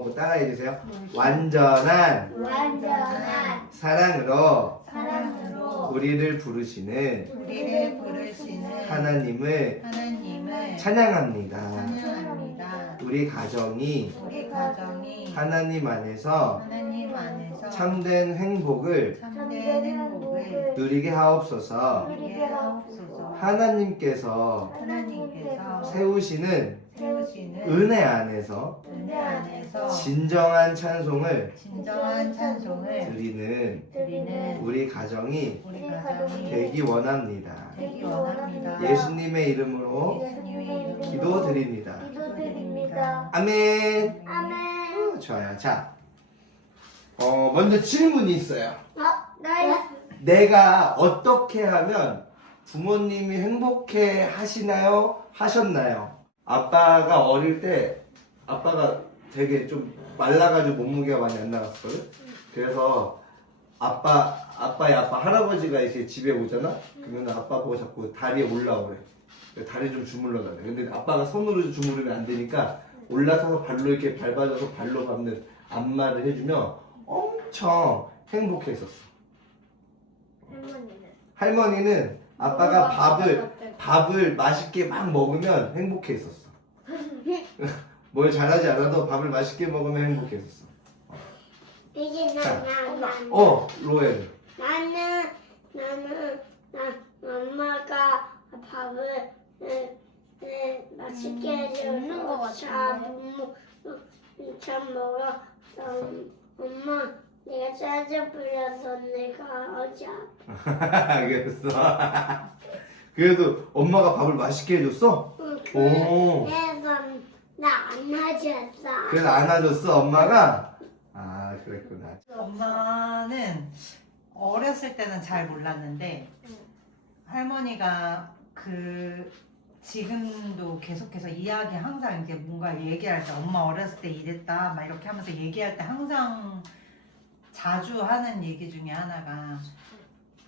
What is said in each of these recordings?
어, 따라해 주세요. 완전한 완전한 사랑으로 사랑으로 우리를 부르시는 우리를 부르시는 하나님을 하나님을 찬양합니다. 찬양합니다. 우리 가정이 우리 가정이 하나님 안에서 하나님 안에서 참된 행복을 참된 행복을 누리게 하옵소서. 누리게 하옵소서. 하나님께서 하나님께서 세우시는 은혜 안에서 은혜 안에서 진정한 찬송을 진정한 찬송을 드리는 드리는 우리 가정이 우리 가정이 되기 원합니다. 되기 원합니다. 예수님의 이름으로 예수님의 이름으로 기도드립니다. 기도드립니다. 아멘. 아멘. 어, 좋아요. 자, 어, 먼저 질문이 있어요. 어, 나의 내가 어떻게 하면 부모님이 행복해 하시나요? 하셨나요? 아빠가 어릴 때 아빠가 되게 좀 말라가지고 몸무게가 많이 안 나갔거든. 그래서 아빠 아빠의 아빠 할아버지가 이제 집에 오잖아. 그러면 아빠 보고 자꾸 다리에 올라오래. 그래서 다리 좀 주물러 달래. 근데 아빠가 손으로 주무르면 안 되니까 올라서서 발로 이렇게 밟아줘서 발로 밟는 안마를 해주면 엄청 행복했었어. 할머니는 할머니는 아빠가 밥을 밥을 맛있게 막 먹으면 행복했었어. 뭘 잘하지 않아도 밥을 맛있게 먹으면 행복했었어. 이제 자. 나나나 어, 로엔. 나는 나는 나 엄마가 밥을 네, 네, 맛있게 먹는 거 해줘서 같은데? 참 먹어 음, 엄마 내가 짜증 부려서 내가 어제 알겠어. 그래도 엄마가 밥을 맛있게 해줬어? 오. 그래서 나안 하셨어 그래서 안아줬어, 엄마가? 아, 그랬구나. 엄마는 어렸을 때는 잘 몰랐는데 할머니가 그 지금도 계속해서 이야기 항상 이제 뭔가 얘기할 때 엄마 어렸을 때 이랬다 막 이렇게 하면서 얘기할 때 항상 자주 하는 얘기 중에 하나가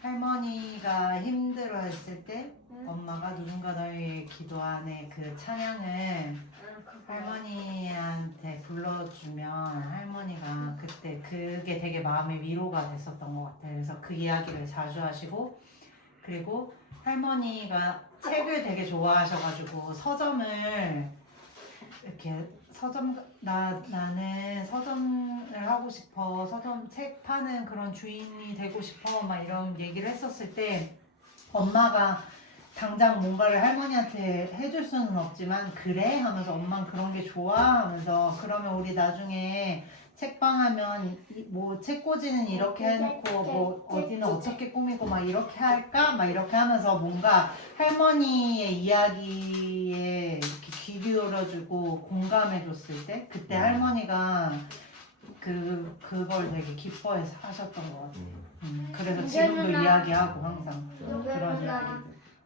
할머니가 힘들어했을 때 엄마가 누군가 너희 위해 기도하는 그 찬양을 할머니한테 불러주면 할머니가 그때 그게 되게 마음의 위로가 됐었던 것 같아요. 그래서 그 이야기를 자주 하시고 그리고 할머니가 책을 되게 좋아하셔가지고 서점을 이렇게 서점 나 나는 서점을 하고 싶어. 서점 책 파는 그런 주인이 되고 싶어. 막 이런 얘기를 했었을 때 엄마가 당장 뭔가를 할머니한테 해줄 수는 없지만 그래 하면서 엄마는 그런 게 좋아 하면서 그러면 우리 나중에 책방 하면 뭐 책꽂이는 이렇게 해놓고 뭐 어디는 어떻게 꾸미고 막 이렇게 할까 막 이렇게 하면서 뭔가 할머니의 이야기에 이렇게 귀 기울여주고 공감해줬을 때 그때 음. 할머니가 그 그걸 되게 기뻐해서 하셨던 것 같아요. 음, 그래서 지금도 누나. 이야기하고 항상. 그런 이야기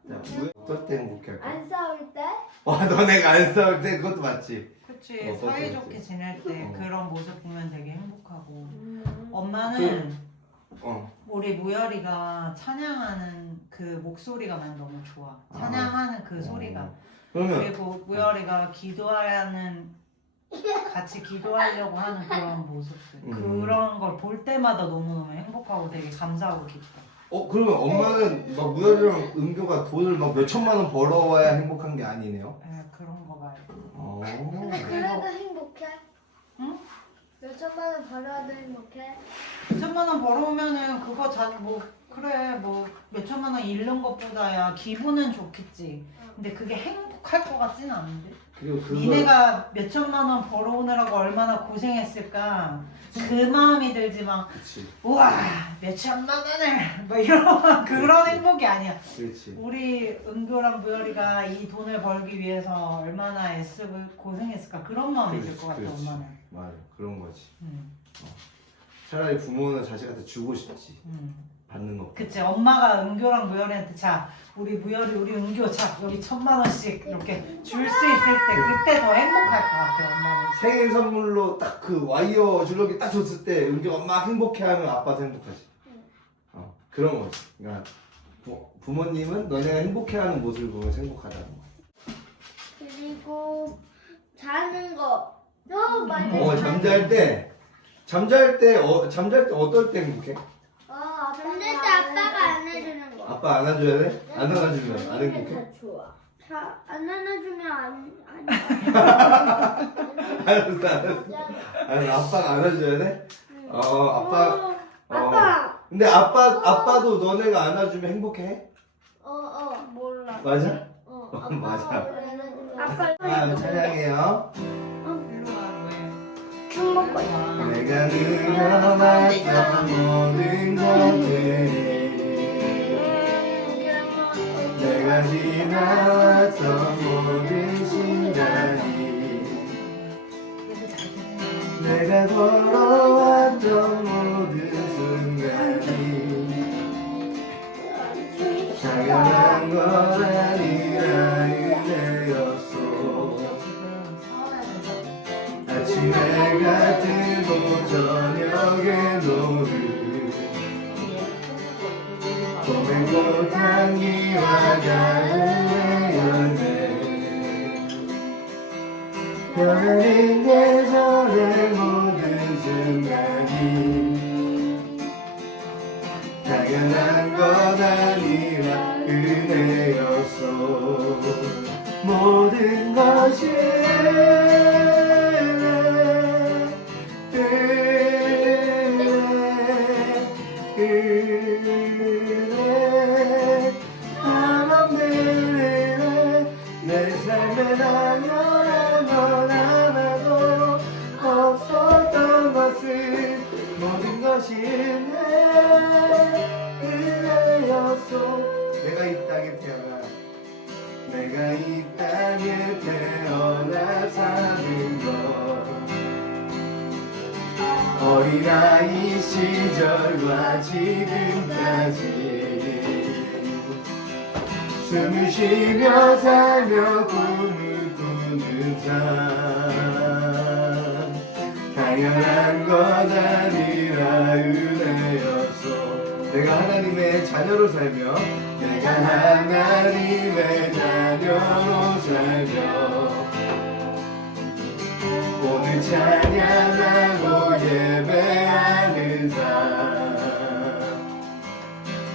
들. 자, 왜 어떨 때 행복할까? 안 싸울 때 와, 너네가 안 싸울 때 그것도 맞지? 그치 어, 사이좋게 그렇지. 지낼 때 어. 그런 모습 보면 되게 행복하고 음. 엄마는 어. 우리 무열이가 찬양하는 그 목소리가 난 너무 좋아 아. 찬양하는 그 소리가 어. 그러면 그리고 무열이가 기도하는 같이 기도하려고 하는 그런 모습들 음. 그런 걸 볼 때마다 너무너무 행복하고 되게 감사하고 기뻐 어 그러면 엄마는 막 무열이랑 은교가 돈을 막 몇 천만 원 벌어와야 행복한 게 아니네요. 에, 그런 거 말고 어. 그래도 행복해? 응? 몇 천만 원 벌어도 행복해? 몇천만 원 벌어오면은 그거 자 뭐 그래 뭐 몇 천만 원 잃는 것보다야 기분은 좋겠지 근데 그게 행복할 것 같지는 않은데 그리고 그거 니네가 몇 천만 원 벌어오느라고 얼마나 고생했을까. 그 마음이 들지만 그렇지, 우와 몇 천만 원을. 뭐 이런 그런 행복이 아니야. 그렇지. 우리 은교랑 무열이가 이 돈을 벌기 위해서 얼마나 애쓰고 고생했을까. 그런 마음이 들 것 같아 그렇지. 엄마는. 맞아, 그런 거지. 음, 차라리 부모는 자식한테 주고 싶지, 음. 받는 거. 그치 엄마가 은교랑 무열이한테 자 우리 무열이 우리 은교 자 여기 천만 원씩 이렇게 줄 수 있을 때 그때 더 행복할 것 같아 엄마는 생일 선물로 딱 그 와이어 줄넘기 딱 줬을 때 은교가 막 행복해하면 아빠도 행복하지. 어, 그런 거지. 그러니까 부, 부모님은 너네가 행복해하는 모습을 보면 행복하다는 거. 그리고 자는 거어 맞아. 어 잠잘 때 잠잘 때 어, 잠잘 때 어떨 때 행복해? 어 잠들 때 아빠가 안아주는 거. 아빠 안아줘야 돼? 안 안아주면 안 행복해? 좋아. 자, 안 안아주면 안 안. 알았어 알았어 알았어 아빠가 안아줘야 돼? 어 아빠 어, 어. 아빠. 근데 아빠 아빠도 너네가 안아주면 행복해? 어 어. 몰라. 맞아? 어. 어, 맞아. 아빠. 아 찬양해요 내가 느껴봤던 모든 것들이 내가 지나왔던 모든 순간이 내가 걸어왔던 변하는 계절의 모든 순간이 당연한 건 아니라 은혜였어 모든 것이 은혜 은혜 사람들의 내 삶에 당연 하나도 없었던 것은 모든 것이 은혜 은혜였어 내가 이 땅에 태어나 내가 이 땅에 태어나 사는 것. 어린아이 시절과 지금까지 숨을 쉬며 살며 꿈을 꾸는 삶 당연한 것 아니라 은혜였어 내가 하나님의 자녀로 살며 내가 하나님의 자녀로 살며. 오늘 찬양하고 예배하는 삶.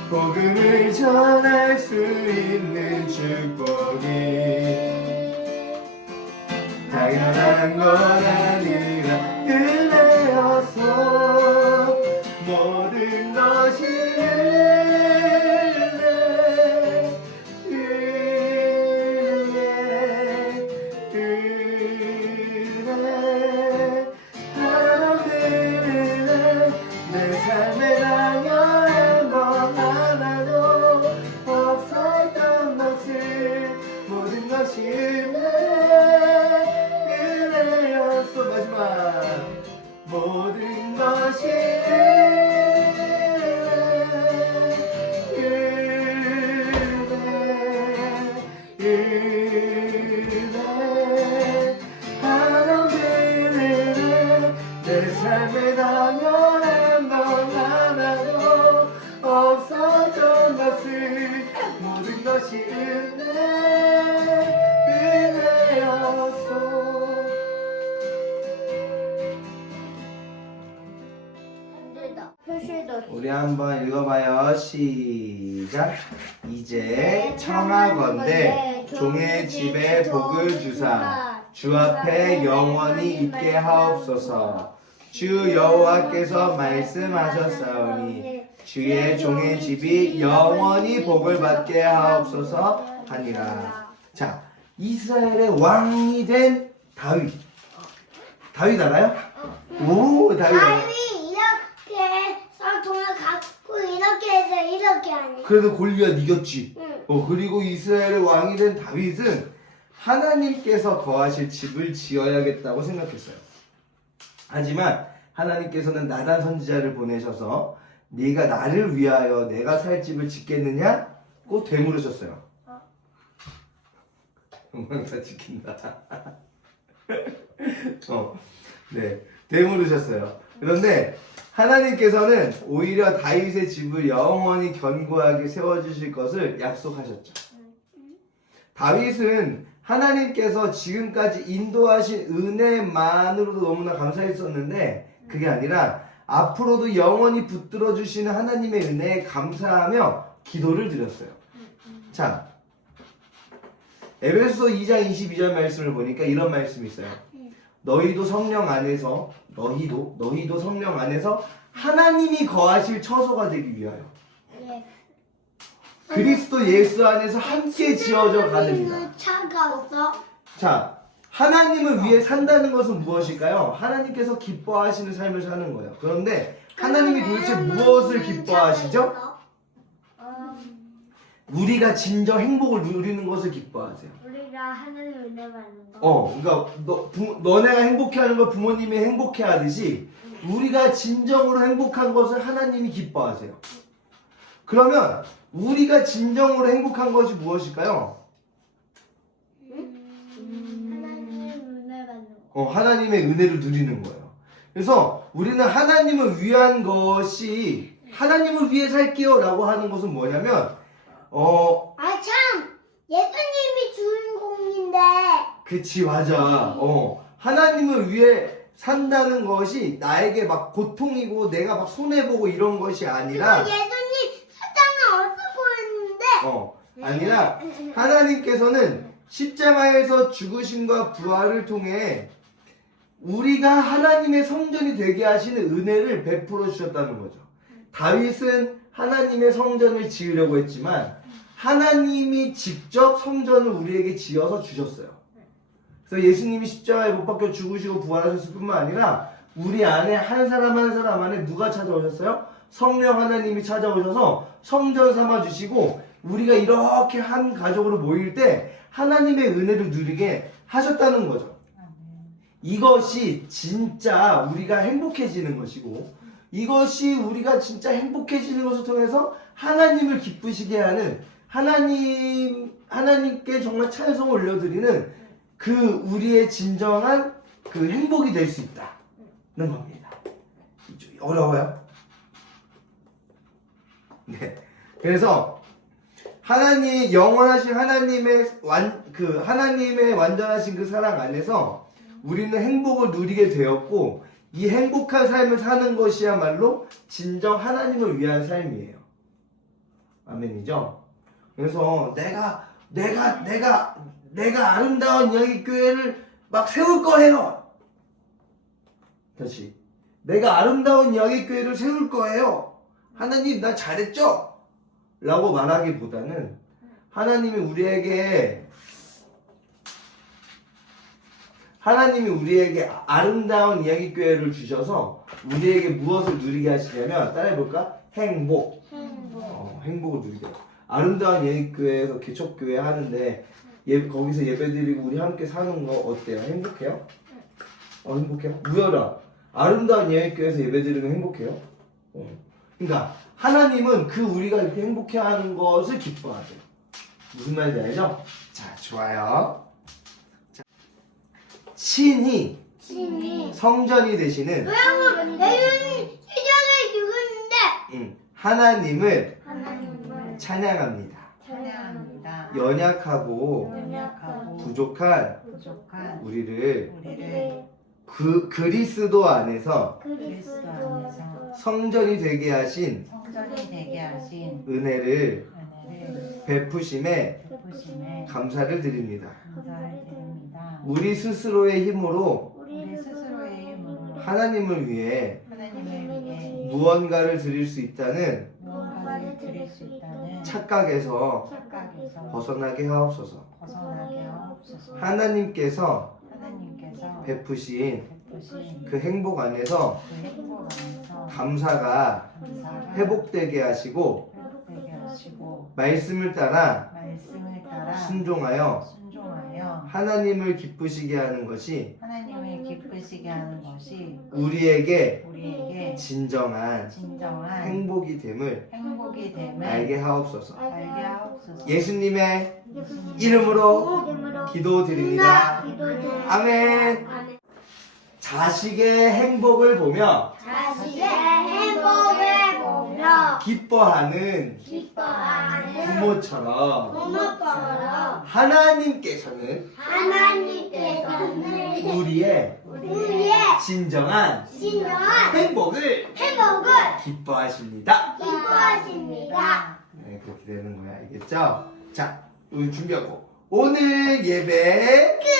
복음을 전할 수 있는 없었던 것을 모든 것이 은혜 은혜였어. 우리 한번 읽어봐요. 시작. 이제 청하건대 종의 집에 복을 주사 주 앞에 영원히 있게 하옵소서. 주 여호와께서 말씀하셨사오니 주의 종의 집이 영원히 복을 받게 하옵소서 하니라. 자, 이스라엘의 왕이 된 다윗. 다윗 알아요? 오, 다윗 알아요. 다윗이 이렇게 해서 돈을 갖고 이렇게 해서 이렇게 하네. 그래도 골리앗 이겼지. 응. 어, 그리고 이스라엘의 왕이 된 다윗은 하나님께서 거하실 집을 지어야겠다고 생각했어요. 하지만 하나님께서는 나단 선지자를 보내셔서 네가 나를 위하여 내가 살 집을 짓겠느냐? 꼭 되물으셨어요. 동방사 지킨다. 어, 네, 되물으셨어요. 그런데 하나님께서는 오히려 다윗의 집을 영원히 견고하게 세워주실 것을 약속하셨죠. 다윗은 하나님께서 지금까지 인도하신 은혜만으로도 너무나 감사했었는데 그게 아니라 앞으로도 영원히 붙들어 주시는 하나님의 은혜에 감사하며 기도를 드렸어요. 자, 에베소 2장 22절 말씀을 보니까 이런 말씀이 있어요. 너희도 성령 안에서 너희도 너희도 성령 안에서 하나님이 거하실 처소가 되기 위하여 예. 그리스도 예수 안에서 함께 지어져 차가웠어. 자, 하나님을 위해 산다는 것은 무엇일까요? 하나님께서 기뻐하시는 삶을 사는 거예요. 그런데 하나님이 도대체 무엇을 기뻐하시죠? 어, 우리가 진정 행복을 누리는 것을 기뻐하세요. 우리가 하나님 은혜 받는 거. 어, 그러니까 너, 부, 너네가 행복해하는 걸 부모님이 행복해하듯이 우리가 진정으로 행복한 것을 하나님이 기뻐하세요. 그러면 우리가 진정으로 행복한 것이 무엇일까요? 하나님 은혜 받는 거. 어, 하나님의 은혜를 누리는 거예요. 그래서 우리는 하나님을 위한 것이 하나님을 위해 살게요라고 하는 것은 뭐냐면 어, 아 참, 예수님이 주인공인데. 그치 맞아. 어, 하나님을 위해 산다는 것이 나에게 막 고통이고 내가 막 손해 보고 이런 것이 아니라 예수님 사탄은 없어 보였는데. 어, 아니라 하나님께서는 십자가에서 죽으심과 부활을 통해 우리가 하나님의 성전이 되게 하시는 은혜를 베풀어 주셨다는 거죠. 다윗은 하나님의 성전을 지으려고 했지만 하나님이 직접 성전을 우리에게 지어서 주셨어요. 그래서 예수님이 십자가에 못 박혀 죽으시고 부활하셨을 뿐만 아니라 우리 안에 한 사람 한 사람 안에 누가 찾아오셨어요? 성령 하나님이 찾아오셔서 성전 삼아 주시고 우리가 이렇게 한 가족으로 모일 때 하나님의 은혜를 누리게 하셨다는 거죠. 이것이 진짜 우리가 행복해지는 것이고 이것이 우리가 진짜 행복해지는 것을 통해서 하나님을 기쁘시게 하는 하나님 하나님께 정말 찬송을 올려드리는 그 우리의 진정한 그 행복이 될 수 있다는 겁니다. 어려워요? 네. 그래서 하나님 영원하신 하나님의 완 그 하나님의 완전하신 그 사랑 안에서 우리는 행복을 누리게 되었고 이 행복한 삶을 사는 것이야말로 진정 하나님을 위한 삶이에요. 아멘이죠? 그래서 내가 내가 내가 내가 아름다운 여기 교회를 막 세울 거예요. 다시 내가 아름다운 여기 교회를 세울 거예요. 하나님 나 잘했죠? 라고 말하기보다는 하나님이 우리에게 하나님이 우리에게 아름다운 이야기 교회를 주셔서 우리에게 무엇을 누리게 하시냐면 따라해볼까? 행복. 행복. 어, 행복을 누리게. 아름다운 이야기 교회에서 개척 교회 하는데 예, 거기서 예배드리고 우리 함께 사는 거 어때요? 행복해요? 어 행복해요? 무열아 아름다운 교회에서 예배드리는 거 행복해요? 어. 그러니까 하나님은 그 우리가 이렇게 행복해하는 것을 기뻐하세요. 무슨 말인지 알죠? 자 좋아요. 자, 친히 신이. 성전이 되시는 왜냐면 예수님 시작에 죽었는데. 음, 하나님을 하나님을 찬양합니다. 찬양합니다. 연약하고 연약하고 부족한 부족한 우리를 우리를 그 그리스도 안에서 그리스도 안에서 성전이 되게 하신 성전이 되게 하신 은혜를 은혜를 베푸심에 베푸심에 감사를 드립니다. 감사를 드립니다. 우리 스스로의 힘으로 우리 스스로의 힘으로 하나님을 위해 하나님을 위해 무언가를 드릴 수 있다는 무언가를 드릴 수 있다는 착각에서 착각에서 벗어나게 하옵소서. 벗어나게 하옵소서. 하나님께서 하나님께서 베푸신 베푸신 그 행복 안에서 그 행복 안에서 감사가 감사가 회복되게 하시고 회복되게 하시고 말씀을 따라 말씀을 따라 순종하여 순종하여 하나님을 기쁘시게 하는 것이 하나님을 기쁘시게 하는 것이 우리에게 우리에게 진정한 진정한 행복이 됨을 행복이 됨을 알게 하옵소서. 알게 하옵소서. 예수님의 예수님 이름으로 기도드립니다. 기도드립니다. 아멘. 아멘. 자식의 행복을 보며 자식의 기뻐하는 기뻐하는 부모처럼 부모처럼 하나님께서는 하나님께서는 우리의 우리의 진정한 진정한 행복을 행복을 기뻐하십니다. 기뻐하십니다. 네, 그렇게 되는 거야. 알겠죠? 자, 우리 준비하고 오늘 예배 끝!